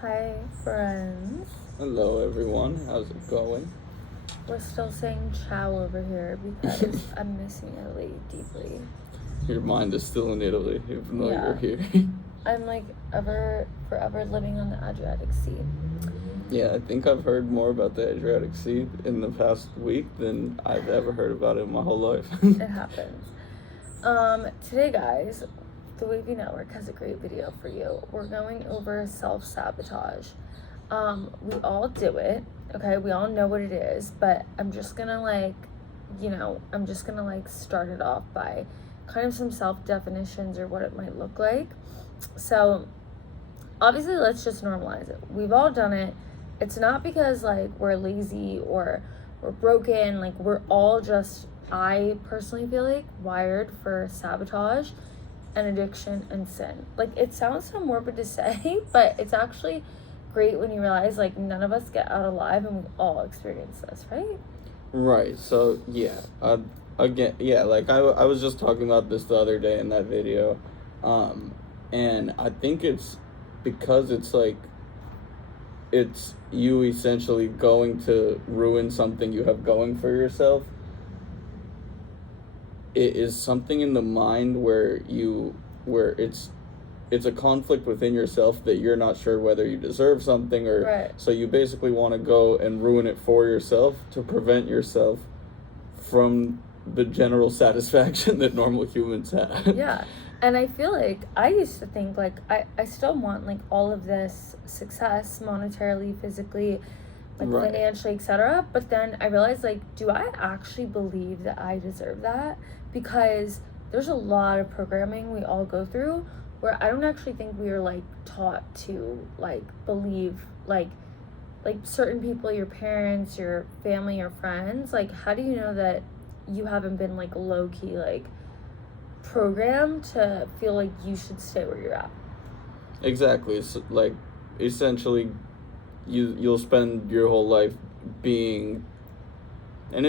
Hi, friends. Hello, everyone. How's it going? We're still saying ciao over here because I'm missing Italy deeply. Your mind is still in Italy, even though you're here. I'm like forever living on the Adriatic Sea. Yeah, I think I've heard more about the Adriatic Sea in the past week than I've ever heard about it in my whole life. It happens. Today, guys, the Wavy Network has a great video for you. We're going over self-sabotage. We all do it, okay? We all know what it is, but I'm just gonna start it off by kind of some self-definitions or what it might look like. So, obviously, let's just normalize it. We've all done it. It's not because, like, we're lazy or we're broken. Like, we're all just, I personally feel like, wired for sabotage and addiction and sin. Like, it sounds so morbid to say, but it's actually great when you realize, like, none of us get out alive and we all experience this, right? Right, so, yeah. Like, I was just talking about this the other day in that video. And I think it's because it's, like, it's you essentially going to ruin something you have going for yourself. It is something in the mind where it's a conflict within yourself that you're not sure whether you deserve something or right. So you basically want to go and ruin it for yourself to prevent yourself from the general satisfaction that normal humans have. Yeah. And I feel like I used to think, like, I still want, like, all of this success monetarily, physically, like, right. financially, etc. But then I realized, like, do I actually believe that I deserve that? Because there's a lot of programming we all go through where I don't actually think we are, like, taught to, like, believe, like certain people, your parents, your family, your friends. Like, how do you know that you haven't been, like, low-key, like, programmed to feel like you should stay where you're at? Exactly. It's like essentially you'll spend your whole life being, and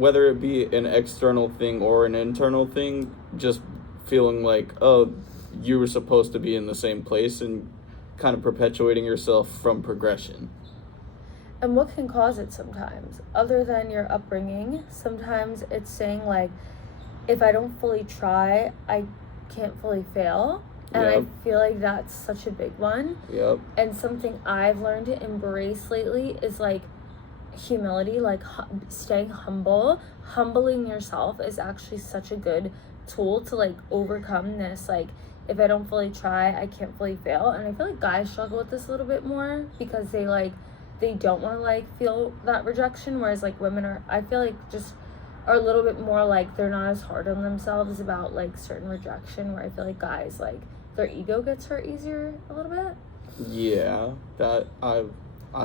whether it be an external thing or an internal thing, just feeling like, oh, you were supposed to be in the same place and kind of perpetuating yourself from progression. And what can cause it sometimes, other than your upbringing? Sometimes it's saying, like, if I don't fully try, I can't fully fail. And Yep. I feel like that's such a big one. Yep. And something I've learned to embrace lately is, like, humility, like, staying humble. Humbling yourself is actually such a good tool to, like, overcome this, like, if I don't fully try, I can't fully fail. And I feel like guys struggle with this a little bit more because they don't want to, like, feel that rejection, whereas, like, women are, I feel like, just are a little bit more, like, they're not as hard on themselves about, like, certain rejection, where I feel like guys, like, their ego gets hurt easier a little bit. Yeah, that I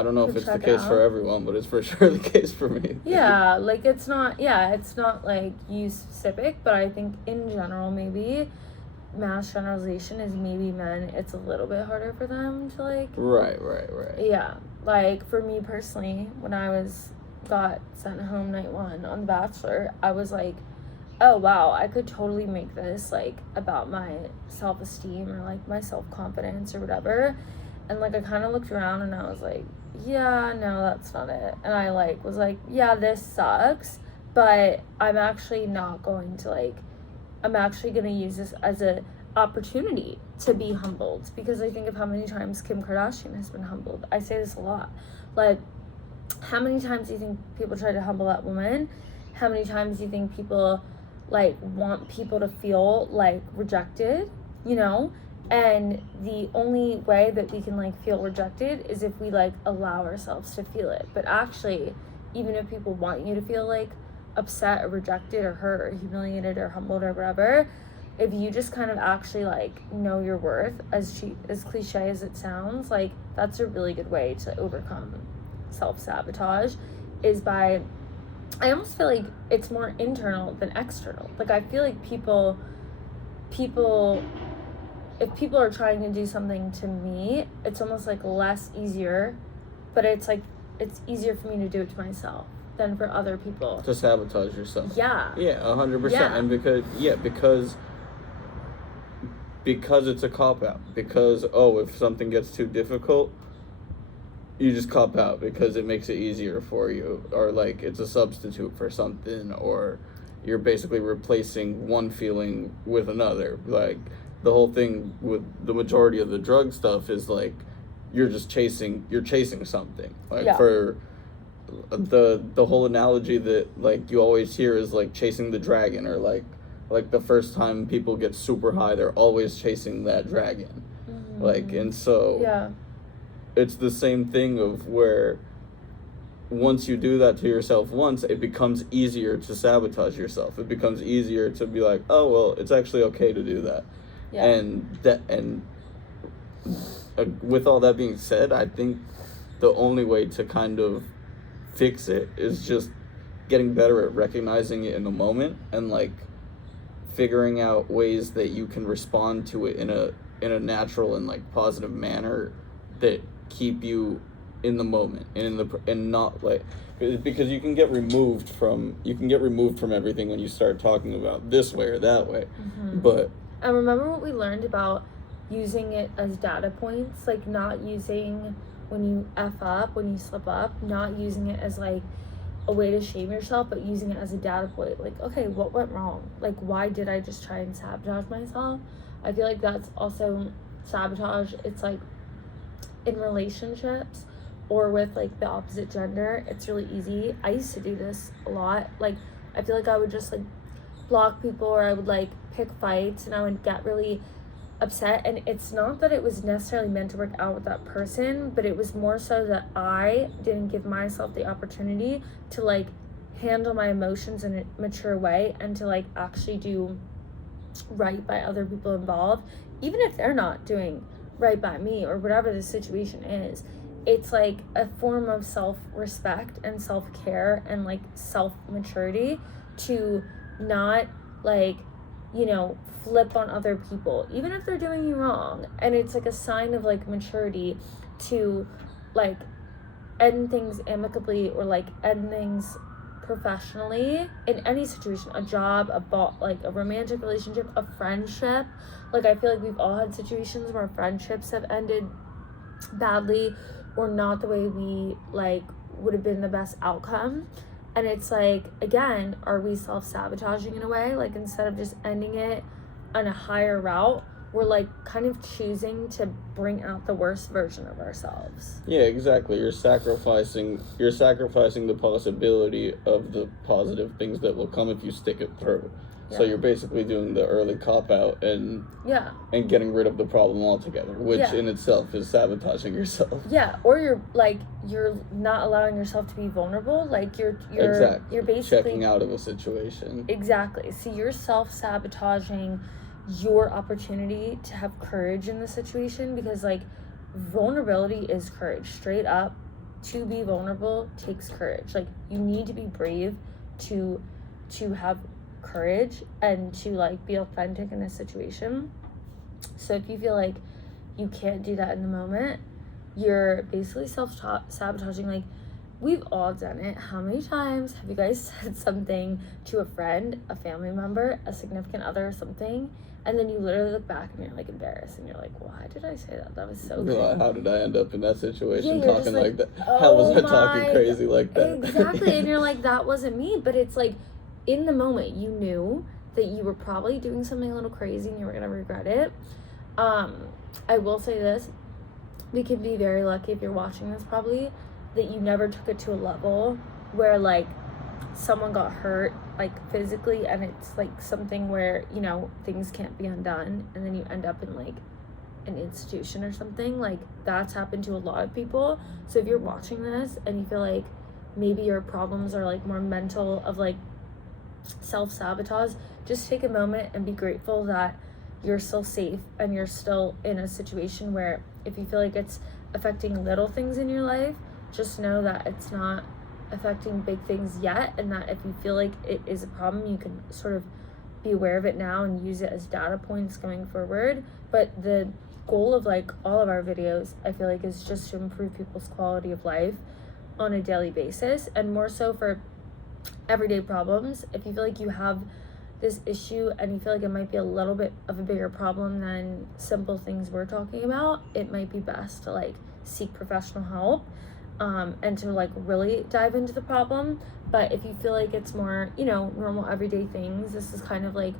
don't know if it's the case out. for everyone, but it's for sure the case for me. Yeah, like, it's not like you specific, but I think in general, maybe mass generalization is maybe men, it's a little bit harder for them to, like, Right. Yeah, like, for me personally, when I got sent home night one on The Bachelor, I was like, oh wow, I could totally make this, like, about my self-esteem or, like, my self-confidence or whatever. And, like, I kind of looked around and I was like, yeah, no, that's not it. And I, like, was like, yeah, this sucks, but I'm actually not going to, like, I'm actually going to use this as a opportunity to be humbled, because I think of how many times Kim Kardashian has been humbled. I say this a lot. Like, how many times do you think people try to humble that woman? How many times do you think people, like, want people to feel, like, rejected, you know? And the only way that we can, like, feel rejected is if we, like, allow ourselves to feel it. But actually, even if people want you to feel, like, upset or rejected or hurt or humiliated or humbled or whatever, if you just kind of actually, like, know your worth, as cliche as it sounds, like, that's a really good way to overcome self-sabotage, is by, I almost feel like it's more internal than external. Like, I feel like people if people are trying to do something to me, it's almost, like, less easier, but it's, like, it's easier for me to do it to myself than for other people. To sabotage yourself. Yeah. Yeah, 100%. Yeah. And because because it's a cop-out. Because, if something gets too difficult, you just cop out because it makes it easier for you. Or, like, it's a substitute for something. Or you're basically replacing one feeling with another. Like, the whole thing with the majority of the drug stuff is, like, you're chasing something. Like, for the whole analogy that, like, you always hear is, like, chasing the dragon, or like the first time people get super high, they're always chasing that dragon. Like, and so it's the same thing of where once you do that to yourself once, it becomes easier to sabotage yourself. It becomes easier to be like, oh, well, it's actually okay to do that. And with all that being said, I think the only way to kind of fix it is just getting better at recognizing it in the moment, and, like, figuring out ways that you can respond to it in a natural and, like, positive manner that keep you in the moment and not, like, because you can get removed from everything when you start talking about this way or that way. But I remember what we learned about using it as data points, like, not using when you F up, when you slip up, not using it as, like, a way to shame yourself, but using it as a data point. Like, okay, what went wrong? Like, why did I just try and sabotage myself? I feel like that's also sabotage. It's, like, in relationships or with, like, the opposite gender, it's really easy. I used to do this a lot. Like, I feel like I would just, like, block people, or I would, like, pick fights, and I would get really upset. And it's not that it was necessarily meant to work out with that person, but it was more so that I didn't give myself the opportunity to, like, handle my emotions in a mature way, and to, like, actually do right by other people involved, even if they're not doing right by me or whatever the situation is. It's, like, a form of self-respect and self-care and, like, self-maturity to not, like, you know, flip on other people, even if they're doing you wrong. And it's, like, a sign of, like, maturity to, like, end things amicably, or, like, end things professionally in any situation, a job, like, a romantic relationship, a friendship. Like, I feel like we've all had situations where friendships have ended badly, or not the way we, like, would have been the best outcome. And it's, like, again, are we self-sabotaging in a way? Like, instead of just ending it on a higher route, we're, like, kind of choosing to bring out the worst version of ourselves. Yeah, exactly. You're sacrificing the possibility of the positive things that will come if you stick it through. So you're basically doing the early cop-out and getting rid of the problem altogether, which in itself is sabotaging yourself. Yeah, or you're not allowing yourself to be vulnerable. Like, you're basically checking out of a situation. Exactly. So you're self-sabotaging your opportunity to have courage in the situation, because, like, vulnerability is courage. Straight up, to be vulnerable takes courage. Like, you need to be brave to have courage and to, like, be authentic in a situation. So if you feel like you can't do that in the moment, you're basically self-sabotaging. Like, we've all done it. How many times have you guys said something to a friend, a family member, a significant other, or something, and then you literally look back and you're, like, embarrassed, and you're like, why did I say that? That was so crazy. How did I end up in that situation talking like that? How was I talking crazy like that? Exactly. And you're like, that wasn't me. But it's like, in the moment, you knew that you were probably doing something a little crazy and you were going to regret it. I will say this. We can be very lucky, if you're watching this probably, that you never took it to a level where, like, someone got hurt, like, physically, and it's, like, something where, you know, things can't be undone, and then you end up in, like, an institution or something. Like, that's happened to a lot of people. So if you're watching this and you feel like maybe your problems are, like, more mental, of, like, self-sabotage, just take a moment and be grateful that you're still safe and you're still in a situation where, if you feel like it's affecting little things in your life, just know that it's not affecting big things yet, and that if you feel like it is a problem, you can sort of be aware of it now and use it as data points going forward. But the goal of, like, all of our videos, I feel like, is just to improve people's quality of life on a daily basis, and more so for everyday problems. If you feel like you have this issue and you feel like it might be a little bit of a bigger problem than simple things we're talking about, it might be best to like seek professional help, and to like really dive into the problem. But if you feel like it's more, you know, normal everyday things, this is kind of like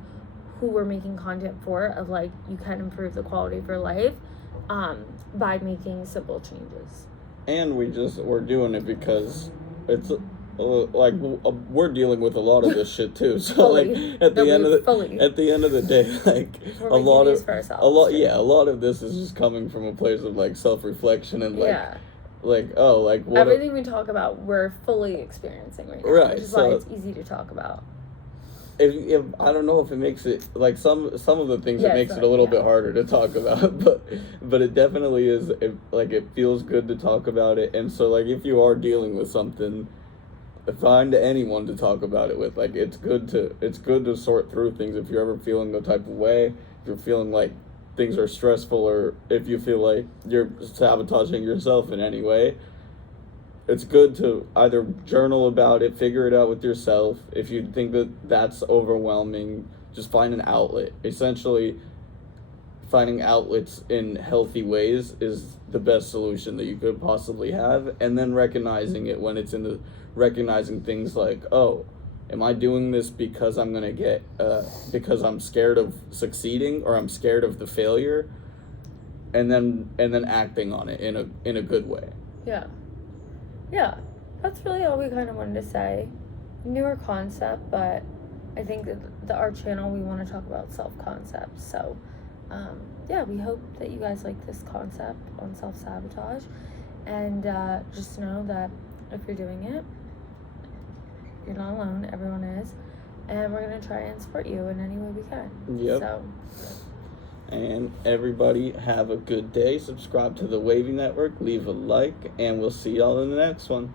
who we're making content for, of like you can improve the quality of your life by making simple changes. And we're doing it because it's like we're dealing with a lot of this shit too. So Fully. like at the end of the day, like We're a lot these of for ourselves, a lot of this is just coming from a place of like self-reflection and like yeah. like oh like what everything we talk about we're fully experiencing right now, right, which is so why it's easy to talk about. If I don't know if it makes it like some of the things, it makes it a little bit harder to talk about, but it definitely is, it feels good to talk about it. And so like if you are dealing with something, find anyone to talk about it with. Like it's good to sort through things if you're ever feeling the type of way, if you're feeling like things are stressful, or if you feel like you're sabotaging yourself in any way. It's good to either journal about it, figure it out with yourself. If you think that that's overwhelming, just find an outlet. Essentially, finding outlets in healthy ways is the best solution that you could possibly have. And then recognizing it when it's recognizing things like, oh, am I doing this because I'm going to because I'm scared of succeeding, or I'm scared of the failure? And then acting on it in a good way. Yeah, that's really all we kind of wanted to say. Newer concept, but I think that our channel, we want to talk about self-concepts. So, yeah, we hope that you guys like this concept on self-sabotage. And just know that if you're doing it, you're not alone. Everyone is. And we're going to try and support you in any way we can. Yep. So. And everybody have a good day. Subscribe to the Wavy Network, leave a like, and we'll see y'all in the next one.